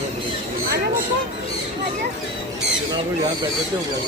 आना बच्चा आजा जनाब यहाँ बैठे हो गया